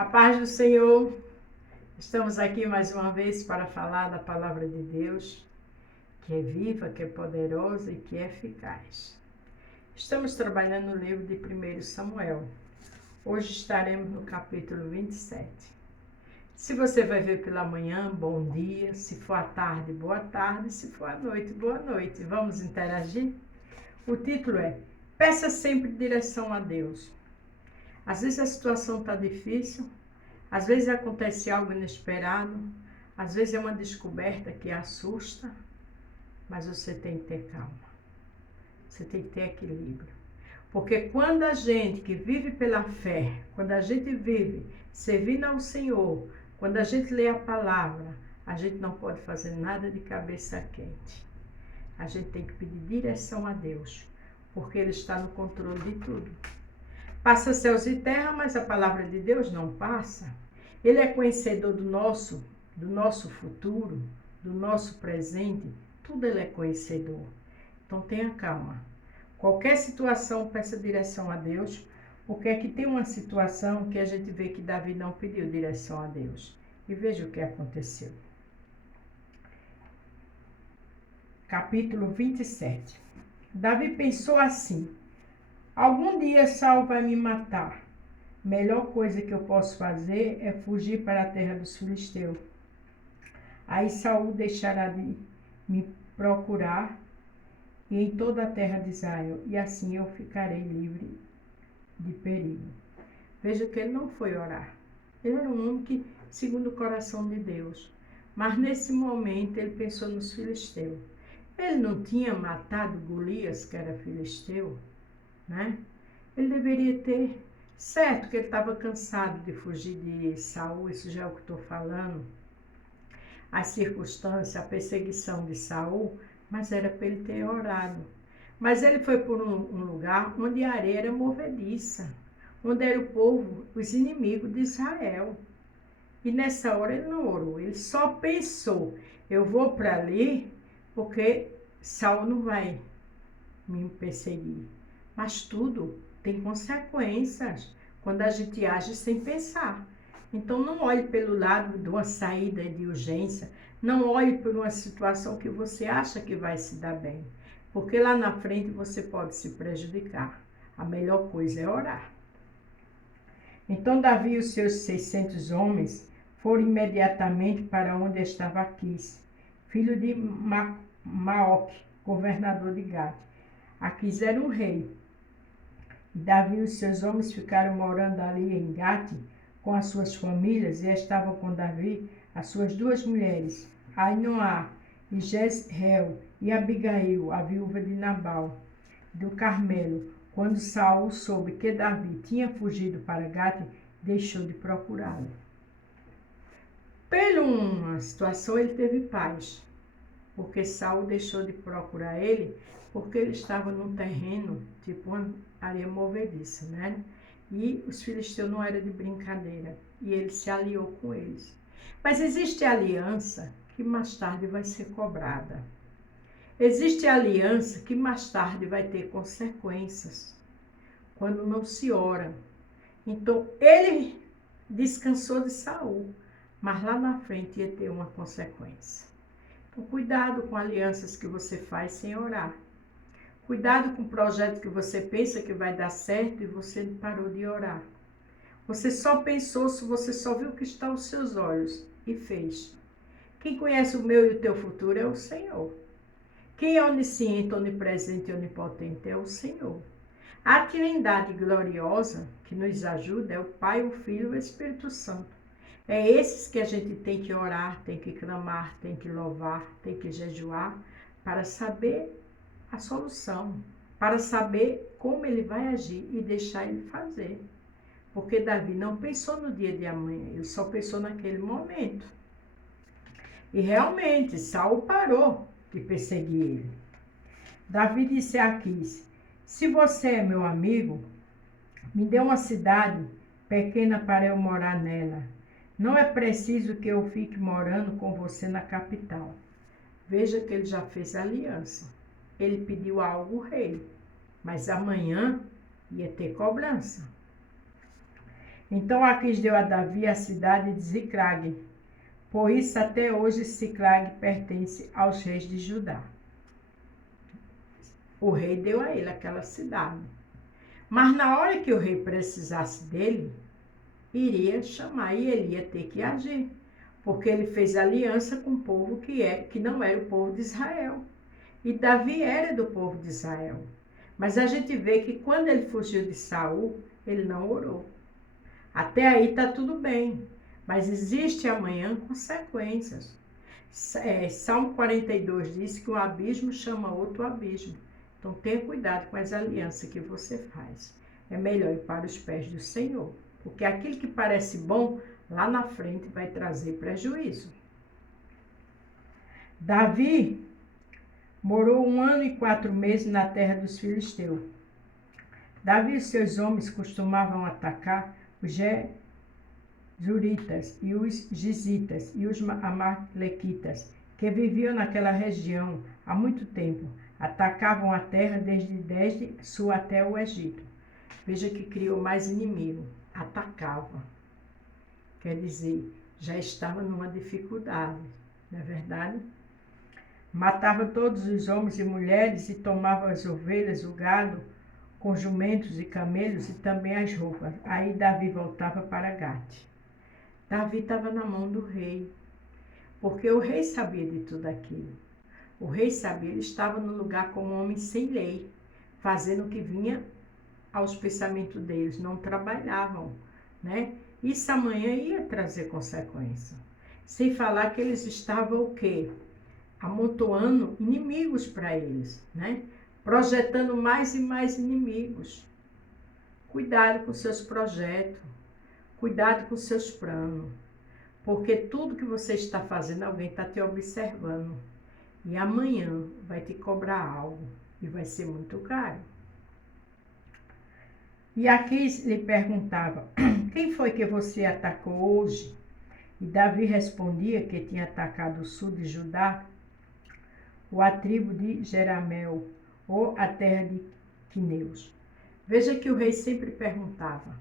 A paz do Senhor, estamos aqui mais uma vez para falar da palavra de Deus, que é viva, que é poderosa e que é eficaz. Estamos trabalhando no livro de 1 Samuel. Hoje estaremos no capítulo 27. Se você vai ver pela manhã, bom dia. Se for à tarde, boa tarde. Se for à noite, boa noite. Vamos interagir? O título é Peça sempre direção a Deus. Às vezes a situação está difícil, às vezes acontece algo inesperado, às vezes é uma descoberta que assusta, mas você tem que ter calma, você tem que ter equilíbrio. Porque quando a gente que vive pela fé, quando a gente vive servindo ao Senhor, quando a gente lê a palavra, a gente não pode fazer nada de cabeça quente. A gente tem que pedir direção a Deus, porque Ele está no controle de tudo. Passa céus e terra, mas a palavra de Deus não passa. Ele é conhecedor do nosso futuro, do nosso presente, tudo Ele é conhecedor. Então tenha calma. Qualquer situação, peça direção a Deus, porque aqui tem uma situação que a gente vê que Davi não pediu direção a Deus. E veja o que aconteceu. Capítulo 27. Davi pensou assim: algum dia Saul vai me matar. Melhor coisa que eu posso fazer é fugir para a terra dos filisteus. Aí Saul deixará de me procurar e em toda a terra de Israel, e assim eu ficarei livre de perigo. Veja que ele não foi orar. Ele era um homem que, segundo o coração de Deus. Mas nesse momento ele pensou nos filisteus. Ele não tinha matado Golias, que era filisteu, né? Ele deveria ter, certo que ele estava cansado de fugir de Saul, isso já é o que estou falando, as circunstâncias, a perseguição de Saul, mas era para ele ter orado. Mas ele foi por um lugar onde a areia era movediça, onde era o povo, os inimigos de Israel. E nessa hora ele não orou, ele só pensou: eu vou para ali porque Saul não vai me perseguir. Mas tudo tem consequências quando a gente age sem pensar. Então não olhe pelo lado de uma saída de urgência, não olhe por uma situação que você acha que vai se dar bem, porque lá na frente você pode se prejudicar. A melhor coisa é orar. Então Davi e os seus 600 homens foram imediatamente para onde estava Aquis, filho de Maoque, governador de Gade. Aquis era um rei. Davi e os seus homens ficaram morando ali em Gate com as suas famílias, e estavam com Davi as suas duas mulheres, Ainoá e Jezreel, e Abigail, a viúva de Nabal, do Carmelo. Quando Saul soube que Davi tinha fugido para Gate, deixou de procurá-lo. Por uma situação ele teve paz, porque Saul deixou de procurar ele, porque ele estava num terreno, tipo uma areia movediça, né? E os filisteus não eram de brincadeira, e ele se aliou com eles. Mas existe aliança que mais tarde vai ser cobrada. Existe aliança que mais tarde vai ter consequências, quando não se ora. Então, ele descansou de Saul, mas lá na frente ia ter uma consequência. Então, cuidado com alianças que você faz sem orar. Cuidado com o projeto que você pensa que vai dar certo e você parou de orar. Você só pensou, se você só viu o que está aos seus olhos e fez. Quem conhece o meu e o teu futuro é o Senhor. Quem é onisciente, onipresente e onipotente é o Senhor. A Trindade gloriosa que nos ajuda é o Pai, o Filho e o Espírito Santo. É esses que a gente tem que orar, tem que clamar, tem que louvar, tem que jejuar para saber a solução, para saber como ele vai agir e deixar ele fazer. Porque Davi não pensou no dia de amanhã, ele só pensou naquele momento. E realmente, Saul parou de perseguir ele. Davi disse a Aquis: se você é meu amigo, me dê uma cidade pequena para eu morar nela. Não é preciso que eu fique morando com você na capital. Veja que ele já fez aliança. Ele pediu algo ao rei, mas amanhã ia ter cobrança. Então Aquis deu a Davi a cidade de Ziclag. Por isso até hoje Ziclag pertence aos reis de Judá. O rei deu a ele aquela cidade. Mas na hora que o rei precisasse dele, iria chamar e ele ia ter que agir. Porque ele fez aliança com o povo que não era o povo de Israel. E Davi era do povo de Israel. Mas a gente vê que quando ele fugiu de Saul, ele não orou. Até aí está tudo bem. Mas existe amanhã consequências. Salmo 42 diz que um abismo chama outro abismo. Então tenha cuidado com as alianças que você faz. É melhor ir para os pés do Senhor. Porque aquilo que parece bom, lá na frente vai trazer prejuízo. Davi morou 1 ano e 4 meses na terra dos filisteus. Davi e seus homens costumavam atacar os Zuritas e os Gizitas e os Amalequitas, que viviam naquela região há muito tempo. Atacavam a terra desde sul até o Egito. Veja que criou mais inimigo. Atacava. Quer dizer, já estava numa dificuldade, não é verdade? Matava todos os homens e mulheres e tomava as ovelhas, o gado, com jumentos e camelos e também as roupas. Aí Davi voltava para Gate. Davi estava na mão do rei, porque o rei sabia de tudo aquilo. O rei sabia, ele estava no lugar como um homem sem lei, fazendo o que vinha aos pensamentos deles, não trabalhavam, né? Isso amanhã ia trazer consequência. Sem falar que eles estavam o quê? Amontoando inimigos para eles, né? Projetando mais e mais inimigos. Cuidado com seus projetos, cuidado com seus planos, porque tudo que você está fazendo, alguém está te observando. E amanhã vai te cobrar algo e vai ser muito caro. E Aquis lhe perguntava, quem foi que você atacou hoje? E Davi respondia que tinha atacado o sul de Judá, ou a tribo de Jeramel, ou a terra de Quineus. Veja que o rei sempre perguntava,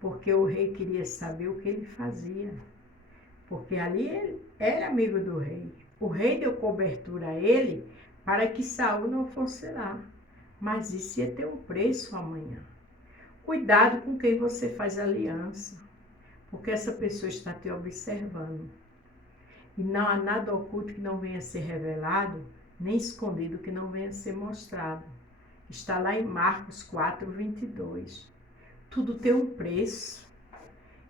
porque o rei queria saber o que ele fazia. Porque ali ele era amigo do rei. O rei deu cobertura a ele para que Saul não fosse lá. Mas isso ia ter um preço amanhã. Cuidado com quem você faz aliança, porque essa pessoa está te observando. E não há nada oculto que não venha a ser revelado, nem escondido que não venha a ser mostrado. Está lá em Marcos 4:22. Tudo tem um preço.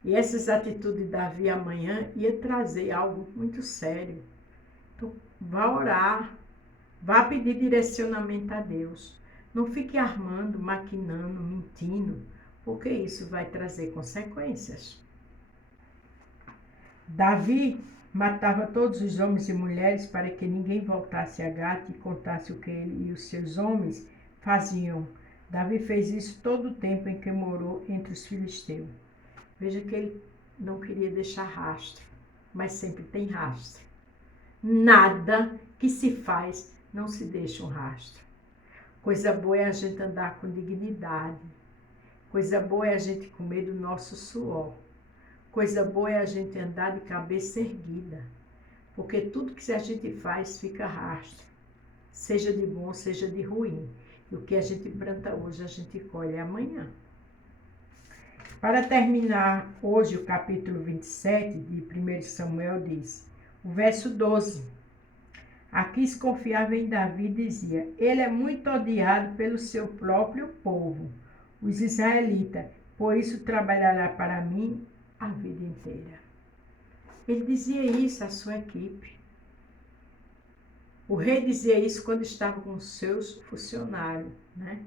E essas atitudes de Davi amanhã ia trazer algo muito sério. Então, vá orar, vá pedir direcionamento a Deus. Não fique armando, maquinando, mentindo, porque isso vai trazer consequências. Davi matava todos os homens e mulheres para que ninguém voltasse a Gate e contasse o que ele e os seus homens faziam. Davi fez isso todo o tempo em que morou entre os filisteus. Veja que ele não queria deixar rastro, mas sempre tem rastro. Nada que se faz não se deixa um rastro. Coisa boa é a gente andar com dignidade. Coisa boa é a gente comer do nosso suor. Coisa boa é a gente andar de cabeça erguida. Porque tudo que a gente faz fica rastro. Seja de bom, seja de ruim. E o que a gente planta hoje, a gente colhe amanhã. Para terminar hoje o capítulo 27 de 1 Samuel diz, o verso 12. Aquis confiava em Davi e dizia, ele é muito odiado pelo seu próprio povo, os israelitas, por isso trabalhará para mim a vida inteira. Ele dizia isso à sua equipe. O rei dizia isso quando estava com seus funcionários, né?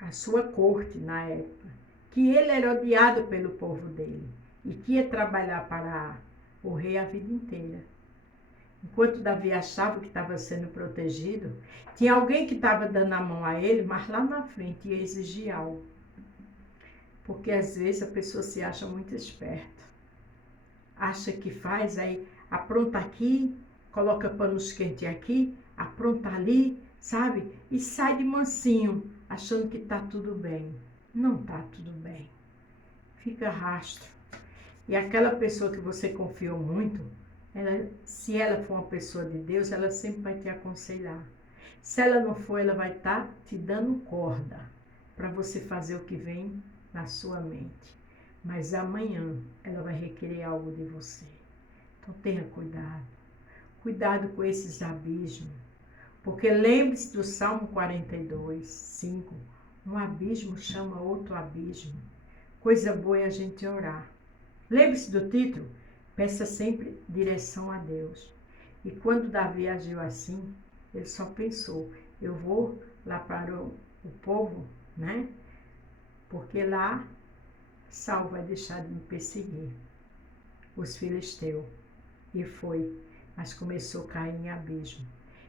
A sua corte na época. Que ele era odiado pelo povo dele e que ia trabalhar para o rei a vida inteira. Enquanto Davi achava que estava sendo protegido, tinha alguém que estava dando a mão a ele, mas lá na frente ia exigir algo. Porque às vezes a pessoa se acha muito esperta. Acha que faz, aí apronta aqui, coloca panos quentes aqui, apronta ali, sabe? E sai de mansinho, achando que está tudo bem. Não está tudo bem. fica rastro. E aquela pessoa que você confiou muito, se ela for uma pessoa de Deus, ela sempre vai te aconselhar. Se ela não for, ela vai estar te dando corda para você fazer o que vem na sua mente. Mas amanhã ela vai requerer algo de você. Então tenha cuidado. Cuidado com esses abismos. Porque lembre-se do Salmo 42, 5. Um abismo chama outro abismo. Coisa boa é a gente orar. Lembre-se do título? Peça sempre direção a Deus. E quando Davi agiu assim, ele só pensou, eu vou lá para o povo, né? Porque lá Saul vai deixar de me perseguir, os filisteus. E foi, mas começou a cair em abismo.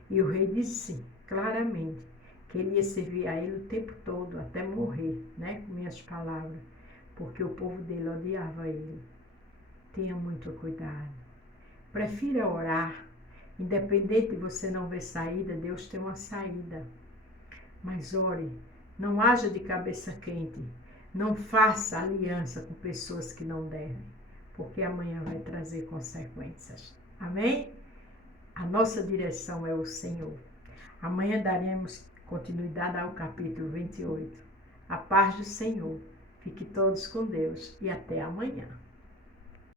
E o rei disse claramente que ele ia servir a ele o tempo todo, até morrer, né? Com minhas palavras, porque o povo dele odiava ele. Tenha muito cuidado. Prefira orar. Independente de você não ver saída, Deus tem uma saída. Mas ore, não haja de cabeça quente. Não faça aliança com pessoas que não devem, porque amanhã vai trazer consequências. Amém? A nossa direção é o Senhor. Amanhã daremos continuidade ao capítulo 28. A paz do Senhor. Fique todos com Deus e até amanhã.